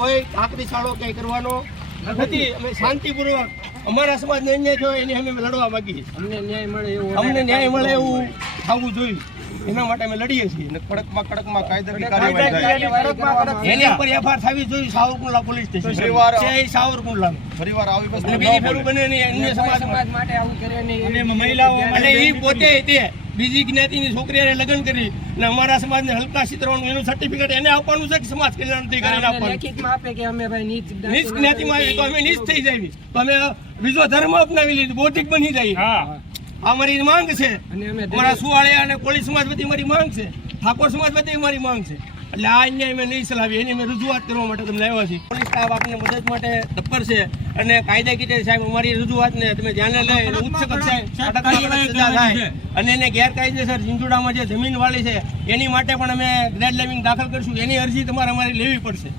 કોઈ આકરી સાળો ક્યાંય કરવાનો નથી. અમે શાંતિપૂર્વક અમારા સમાજને અન્યાય થયો એની અમે લડવા માંગીએ. અમને ન્યાય મળે એવું થવું જોઈએ, એના માટે અમે લડીએ છીએ. કડકમાં કાયદાની કાર્યવાહી એની ઉપર એફઆઈઆર થવી જોઈએ સાવરકુંડલા પોલીસ સ્ટેશન. સાવરકુંડલા ફરીવાર આવી વસ્તુ બીજી ફેરું બને નહીં અન્ય સમાજ માટે આવું કરે નહીં. મહિલાઓ અને એ પોતે તે બીજી જ્ઞાતિની છોકરીને લગ્ન કરી અને અમારા સમાજને હલકા ચિત્રવાનું એનું સર્ટિફિકેટ એને આપવાનું છે કે સમાજ કલ્યાણથી કરીને આપવાનું નીચ જ્ઞાતિમાં તો અમે નીચ થઈ જાય તો અમે બીજો ધર્મ અપનાવી લીધું, બૌદ્ધિક બની જાય. અમારી માંગ છે, અમારા સુવાળિયા અને કોળી સમાજ વતી અમારી માંગ છે, ઠાકોર સમાજ વતી અમારી માંગ છે. એટલે આ અન્યાય અમે નહીં ચલાવીએ, એની અમે રજૂઆત કરવા માટે તમને આવ્યા છીએ. પોલીસ સ્ટાફ આપને મદદ માટે તત્પર છે અને કાયદાકીય સાહેબ અમારી રજૂઆતને તમે ધ્યાને લઈ ઉચ્ચ કક્ષાએ સજા થાય અને એને ગેરકાયદેસર ઝીંઝુડામાં જે જમીન વાળી છે એની માટે પણ અમે ગ્રેડ લેવિંગ દાખલ કરીશું. એની અરજી તમારે અમારી લેવી પડશે.